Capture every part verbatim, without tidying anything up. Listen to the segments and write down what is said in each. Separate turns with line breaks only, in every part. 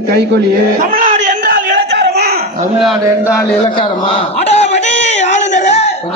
கைகொலியே.
தமிழ்நாடு என்றால் இலக்காரமா?
தமிழ்நாடு என்றால் இலக்காரமா?
அடாவடி ஆளுநரே,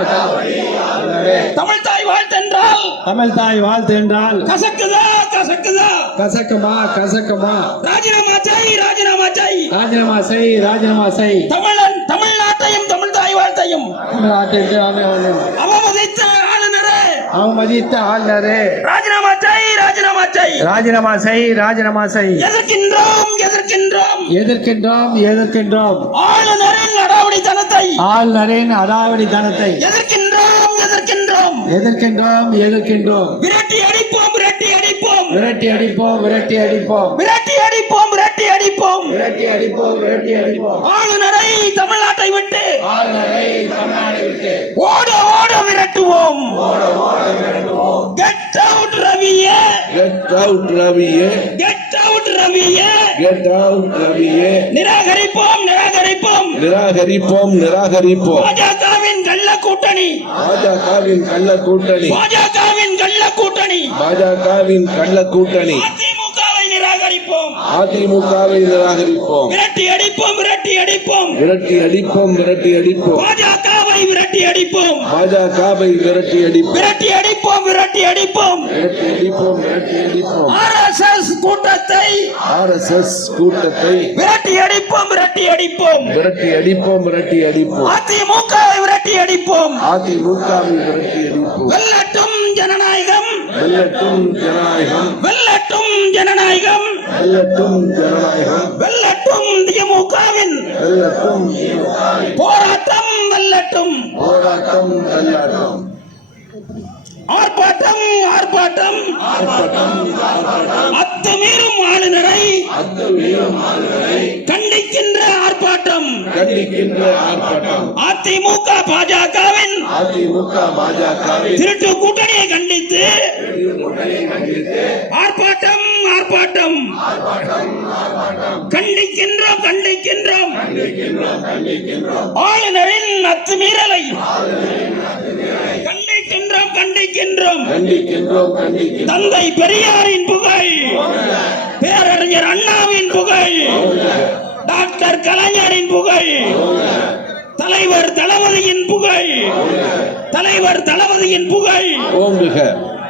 தமிழ் தாய் வாழ்த்தென்றால்
தமிழ் தாய் வாழ்த்து என்றால்
கசக்குதா கசக்குதா
கசக்குமா கசக்குமா?
ராஜினாமா செய், ராஜினாமா செய்,
ராஜினாமா செய், ராஜினாமா செய்.
தமிழன் தமிழ்நாட்டையும் தமிழ் தாய் வாழ்த்தையும் அவமதித்த ஆளுநரே,
அவமதித்த ஆளுநரே,
ராஜினாமா செய், ராஜினாமா செய்,
ராஜினாமா செய், ராஜினாமா செய்.
எதிர்க்கின்றோம் எதிர்க்கின்றோம்
எதிர்க்கின்றோம் எதிர்க்கின்றோம்
ஆளுநரின் அடாவடித்தனத்தை,
ஆளுநரின் அடாவடித்தனத்தை
எதிர்க்கின்றோம் எதிர்க்கின்றோம்
எதிர்க்கின்றோம் எதிர்க்கின்றோம்.
விரட்டி அடிப்போம் விரட்டி அடிப்போம்
விரட்டி அடிப்போம் விரட்டி அடிப்போம்
விரட்டி அடிப்போம் விரட்டி அடிப்போம்
விரட்டி அடிப்போம் விரட்டி அடிப்போம்.
ஆளுநரை தமிழ்நாட்டை விட்டு
ஆளுநரை தமிழ்நாட்டை விட்டு
ஓட ஓட விரட்டுவோம்.
ஓட ஓட விரட்டுவோம்.
கெட் அவுட் ரவியே,
கெட் அவுட் ரவியே,
கெட் அவுட் ரவியே,
கெட் அவுட் ரவியே.
நிராகரிப்போம் நிராகரிப்போம்
நிராகரிப்போம் நிராகரிப்போம்.
பாஜகவின் கள்ள கூட்டணி,
பாஜகவின் கள்ள கூட்டணி,
பாஜகவின் கள்ள கூட்டணி,
பாஜகவின் கள்ள கூட்டணி.
அதிமுகவை நிராகரிப்போம்,
அதிமுகவை நிராகரிப்போம்.
விரட்டி அடிப்போம் விரட்டி அடிப்போம்
விரட்டி அடிப்போம் விரட்டி அடிப்போம்.
பாஜகவை விரட்டி அடிப்போம்,
பாஜகவை விரட்டி அடிப்போம்.
விரட்டி அடிப்போம் விரட்டி அடிப்போம்.
விரட்டி அடிப்போம் விரட்டி அடிப்போம்.
ஆர்எஸ்எஸ் கூட்டத்தை
ஆர்எஸ்எஸ் கூட்டத்தை
விரட்டி அடிப்போம் விரட்டி அடிப்போம்.
விரட்டி அடிப்போம் விரட்டி அடிப்போம்.
அதிமுகவை விரட்டி அடிப்போம்.
அதிமுகவை விரட்டி அடிப்போம்.
வெல்லட்டும் ஜனநாயகம்,
வெல்லட்டும் ஜனநாயகம்,
வெல்லட்டும் ஜனநாயகம்,
வெல்லட்டும் ஜனநாயகம்,
வெல்லட்டும் திமுகவின்
வெல்லட்டும்
போராட்டம், வெல்லட்டும்
போராட்டம், வெல்லட்டும்
ஆர்ப்பாட்டம், ஆர்ப்பாட்டம், அத்துமீறும் ஆளுநரை கண்டிக்கின்ற ஆர்ப்பாட்டம்,
கண்டிக்கின்ற ஆர்ப்பாட்டம்.
அதிமுக பாஜகவின்
அதிமுக பாஜகவின்
திருட்டு கூட்டணியை கண்டித்து ஆர்ப்பாட்டம், ஆர்ப்பாட்டம் கண்டிக்கின்றோம் கண்டிக்கின்றோம். ஆளுநரின் அத்துமீறலை கண்டிக்கின்றோம் கண்டிக்கின்றோம்.
கண்டிக்கின்றோம் கண்டிக்கின்றோம்.
தந்தை பெரியாரின் புகழ், பேரறிஞர் அண்ணாவின் புகழ், டாக்டர் கலைஞரின் புகழ், தலைவர் தளபதியின் புகழ், தலைவர் தளபதியின் புகழ்
ஓங்குக.